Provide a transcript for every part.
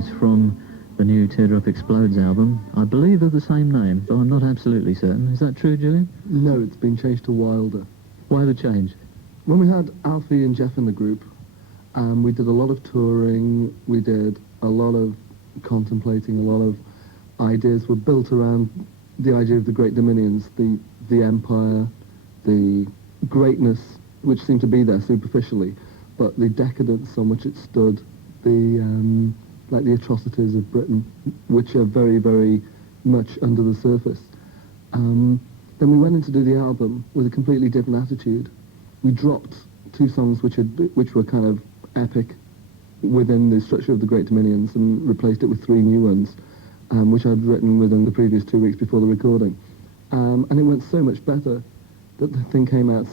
songs from the new Teardrop Explodes album, I believe of the same name, though I'm not absolutely certain. Is that true, Julian? No, it's been changed to Wilder. Why the change? When we had Alfie and Jeff in the group, we did a lot of touring, we did a lot of contemplating, a lot of ideas were built around the idea of the Great Dominions, the empire, the greatness which seemed to be there superficially, but the decadence on which it stood, the like the atrocities of Britain, which are very, very much under the surface. Then we went in to do the album with a completely different attitude. We dropped 2 songs which were kind of epic within the structure of the Great Dominions and replaced it with 3 new ones, which I'd written within the previous 2 weeks before the recording. And it went so much better that the thing came out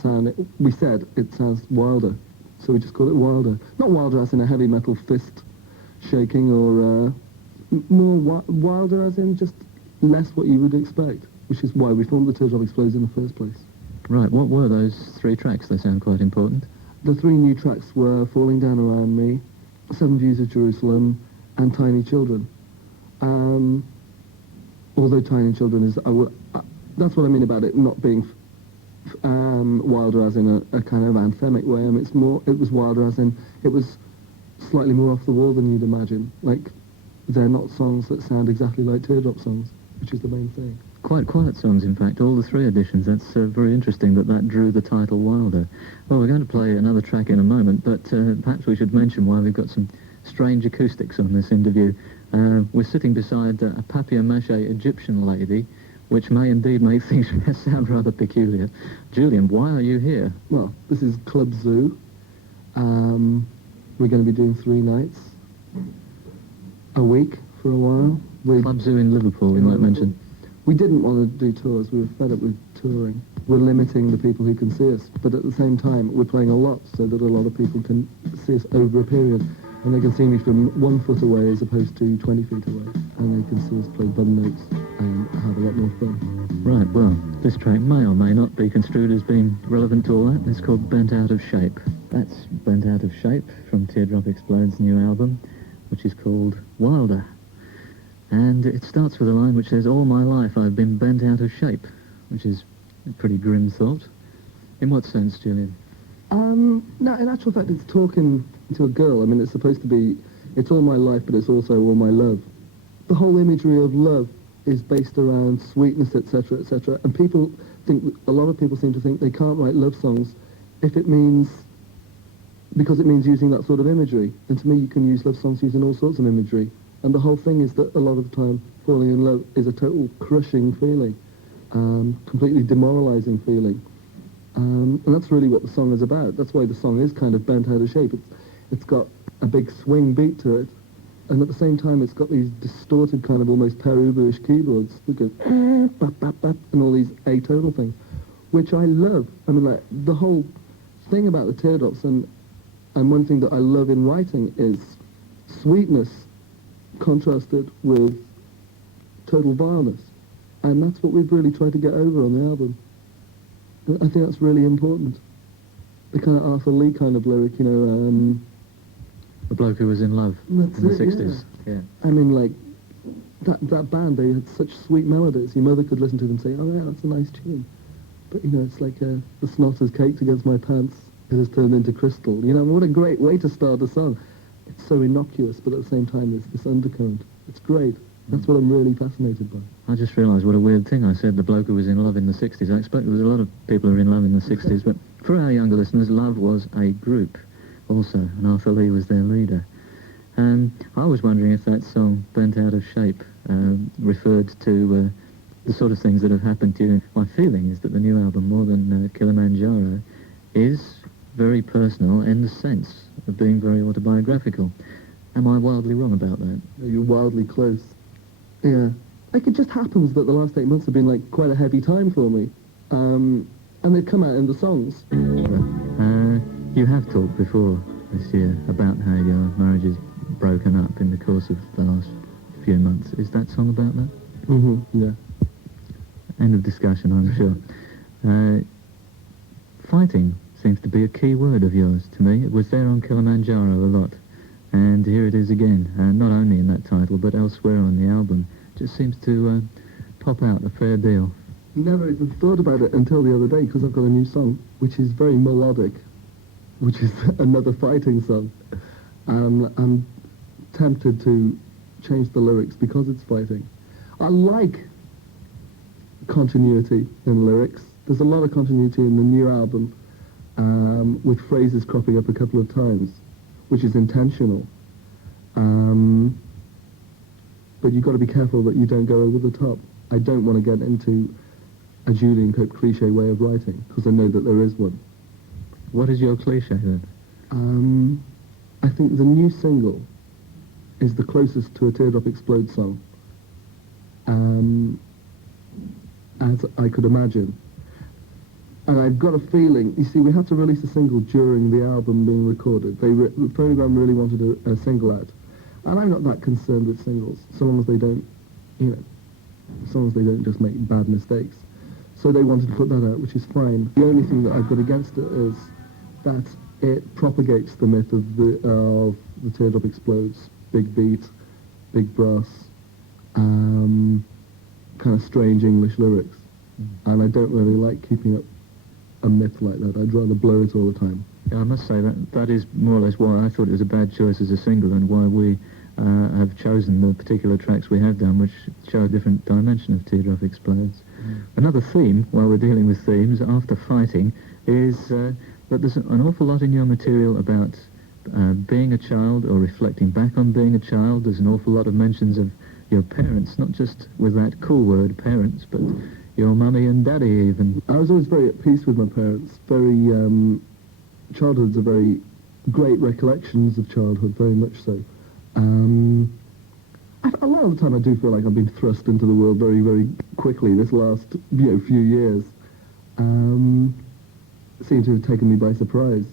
we said it sounds wilder, so we just called it Wilder. Not Wilder as in a heavy metal fist shaking, or more wilder as in just less what you would expect, which is why we formed the Teardrop Explodes in the first place. Right, what were those 3 tracks? They sound quite important. The 3 new tracks were Falling Down Around Me, 7 Views of Jerusalem, and Tiny Children. Although Tiny Children is, that's what I mean about it not being wilder as in a kind of anthemic way. I mean, it was wilder as in it was slightly more off the wall than you'd imagine. Like, they're not songs that sound exactly like Teardrop songs, which is the main thing. Quite quiet songs, in fact, all the 3 editions. That's very interesting that drew the title Wilder. Well, we're going to play another track in a moment, but perhaps we should mention why we've got some strange acoustics on this interview. We're sitting beside a papier-mâché Egyptian lady, which may indeed make things sound rather peculiar. Julian, why are you here? Well, this is Club Zoo. We're going to be doing 3 nights a week for a while. Club Zoo in Liverpool, we might mention. We didn't want to do tours. We were fed up with touring. We're limiting the people who can see us, but at the same time, we're playing a lot so that a lot of people can see us over a period, and they can see me from 1 foot away as opposed to 20 feet away, and they can see us play bum notes and have a lot more fun. Right, well, this track may or may not be construed as being relevant to all that. It's called Bent Out of Shape. That's Bent Out of Shape from Teardrop Explode's new album, which is called Wilder. And it starts with a line which says, "All my life I've been bent out of shape," which is a pretty grim thought. In what sense, Julian? No, in actual fact, it's talking to a girl. I mean, it's supposed to be, it's all my life, but it's also all my love. The whole imagery of love is based around sweetness, etc., etc. And people think, a lot of people seem to think they can't write love songs because it means using that sort of imagery. And to me, you can use love songs using all sorts of imagery. And the whole thing is that a lot of the time, falling in love is a total crushing feeling, completely demoralizing feeling. And that's really what the song is about. That's why the song is kind of bent out of shape. It's got a big swing beat to it, and at the same time it's got these distorted kind of almost Peruvian keyboards that go bap, bap, bap, and all these atonal things, which I love. I mean, like, the whole thing about the Teardrops, and one thing that I love in writing is sweetness contrasted with total vileness, and that's what we've really tried to get over on the album. I think that's really important. The kind of Arthur Lee kind of lyric, you know. The bloke who was in love in the 60s. Yeah. I mean, like, that band, they had such sweet melodies. Your mother could listen to them and say, "Oh yeah, that's a nice tune." But, you know, it's like the snot has caked against my pants, it has turned into crystal. You know, what a great way to start a song. It's so innocuous, but at the same time, there's this undercurrent. It's great. That's what I'm really fascinated by. I just realised what a weird thing I said, the bloke who was in love in the 60s. I expect there was a lot of people who were in love in the 60s, but for our younger listeners, Love was a group also, and Arthur Lee was their leader. I was wondering if that song, Bent Out of Shape, referred to the sort of things that have happened to you. My feeling is that the new album, more than Kilimanjaro, is very personal in the sense of being very autobiographical. Am I wildly wrong about that? You're wildly close. Yeah. Like, it just happens that the last 8 months have been, like, quite a heavy time for me. And they've come out in the songs. You have talked before this year about how your marriage is broken up in the course of the last few months. Is that song about that? Mm-hmm, yeah. End of discussion, I'm sure. Fighting seems to be a key word of yours to me. It was there on Kilimanjaro a lot. And here it is again, not only in that title, but elsewhere on the album. Just seems to pop out a fair deal. Never even thought about it until the other day, because I've got a new song, which is very melodic, which is another fighting song. I'm tempted to change the lyrics because it's fighting. I like continuity in lyrics. There's a lot of continuity in the new album, with phrases cropping up a couple of times, which is intentional. But you've got to be careful that you don't go over the top. I don't want to get into a Julian Cope cliche way of writing, because I know that there is one. What is your cliche then? I think the new single is the closest to a Teardrop Explodes song, as I could imagine. And I've got a feeling, you see, we had to release a single during the album being recorded. The Phonogram really wanted a single out. And I'm not that concerned with singles, so long as they don't, as long as they don't just make bad mistakes. So they wanted to put that out, which is fine. The only thing that I've got against it is that it propagates the myth of the Teardrop Explodes, big beat, big brass, kind of strange English lyrics. And I don't really like keeping up a myth like that. I'd rather blow it all the time. Yeah, I must say that is more or less why I thought it was a bad choice as a single, and why we have chosen the particular tracks we have done, which show a different dimension of Teardrop Explodes. Another theme, while we're dealing with themes, after fighting, is that there's an awful lot in your material about being a child, or reflecting back on being a child. There's an awful lot of mentions of your parents, not just with that cool word, parents, but your mummy and daddy even. I was always very at peace with my parents. Childhoods are very great recollections of childhood, very much so. A lot of the time I do feel like I've been thrust into the world very, very quickly this last few years. Seem to have taken me by surprise.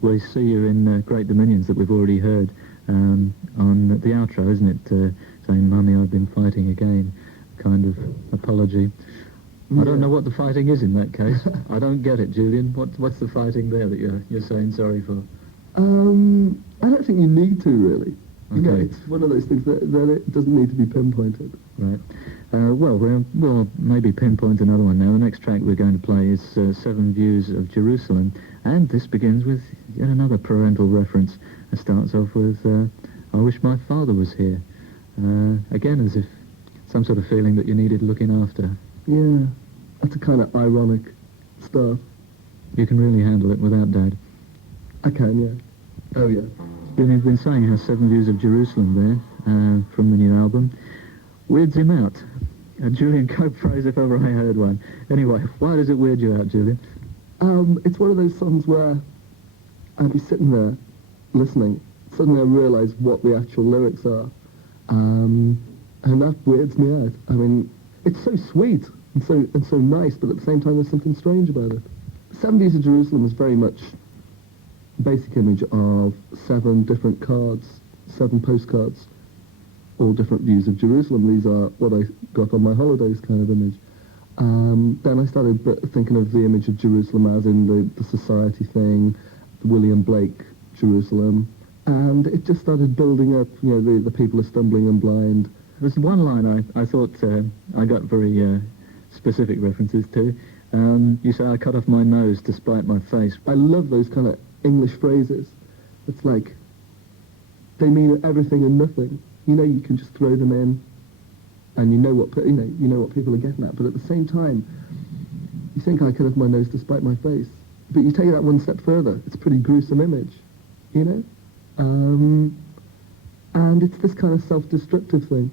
We see you in Great Dominions that we've already heard on the outro, isn't it? Saying, "Mummy, I've been fighting again," kind of apology. I don't know what the fighting is in that case. I don't get it, Julian. What's the fighting there that you're saying sorry for? I don't think you need to, really. Okay. It's one of those things that it doesn't need to be pinpointed. Right. Well, we'll maybe pinpoint another one now. The next track we're going to play is Seven Views of Jerusalem, and this begins with yet another parental reference. It starts off with, "I wish my father was here." Again, as if some sort of feeling that you needed looking after. Yeah, that's a kind of ironic stuff. You can really handle it without Dad. I can, yeah. Oh, yeah. You've been saying how Seven Views of Jerusalem there, from the new album, weirds him out. A Julian Cope phrase if ever I heard one. Anyway, why does it weird you out, Julian? It's one of those songs where I'd be sitting there listening. Suddenly I realise what the actual lyrics are. And that weirds me out. I mean, it's so sweet and so nice, but at the same time there's something strange about it. Seven Views of Jerusalem is very much basic image of 7 different cards, 7 postcards, all different views of Jerusalem. These are what I got on my holidays kind of image. Then I started thinking of the image of Jerusalem as in the society thing, the William Blake Jerusalem, and it just started building up, the people are stumbling and blind. There's one line I thought I got very specific references to. You say, "I cut off my nose to spite my face." I love those kind of English phrases. It's like they mean everything and nothing. You can just throw them in, and you know what people are getting at. But at the same time, you think, "I cut off my nose to spite my face," but you take that one step further. It's a pretty gruesome image, and it's this kind of self-destructive thing.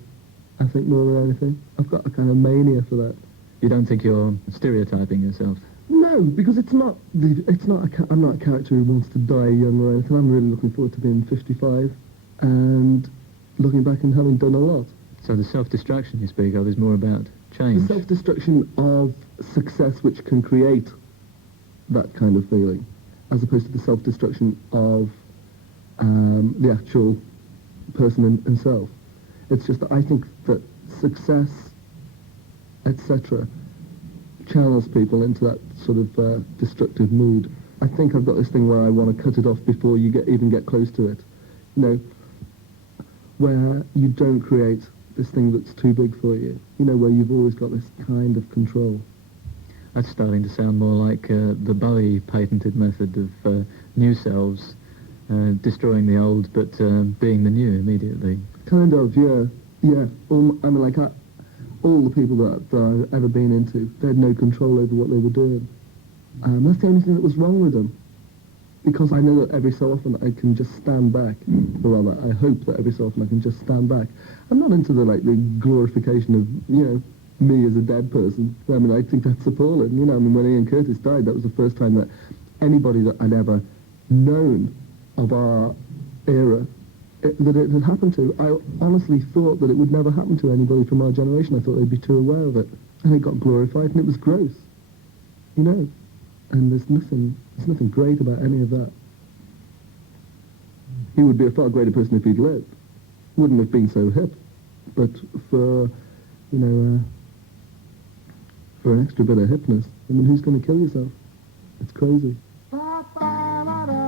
I think more than anything, I've got a kind of mania for that. You don't think you're stereotyping yourself? No, because I'm not a character who wants to die young or anything. I'm really looking forward to being 55 and looking back and having done a lot. So the self-destruction you speak of is more about change? The self-destruction of success which can create that kind of feeling, as opposed to the self-destruction of the actual person himself. It's just that I think that success, etc., channels people into that sort of destructive mood. I think I've got this thing where I want to cut it off before you even get close to it. where you don't create this thing that's too big for you, you know, where you've always got this kind of control. That's starting to sound more like the Bowie patented method of new selves destroying the old, but being the new immediately. Kind of, yeah, yeah. I mean, like, all the people that I've ever been into, they had no control over what they were doing. That's the only thing that was wrong with them. Because I know that every so often I can just stand back, or rather, I hope that every so often I can just stand back. I'm not into the glorification of, you know, me as a dead person. I mean, I think that's appalling. You know, I mean, when Ian Curtis died, that was the first time that anybody that I'd ever known of our era that it had happened to. I honestly thought that it would never happen to anybody from our generation. I thought they'd be too aware of it. And it got glorified, and it was gross. You know? And there's nothing great about any of that. He would be a far greater person if he'd lived. Wouldn't have been so hip. But for, you know, for an extra bit of hipness, I mean, who's going to kill yourself? It's crazy.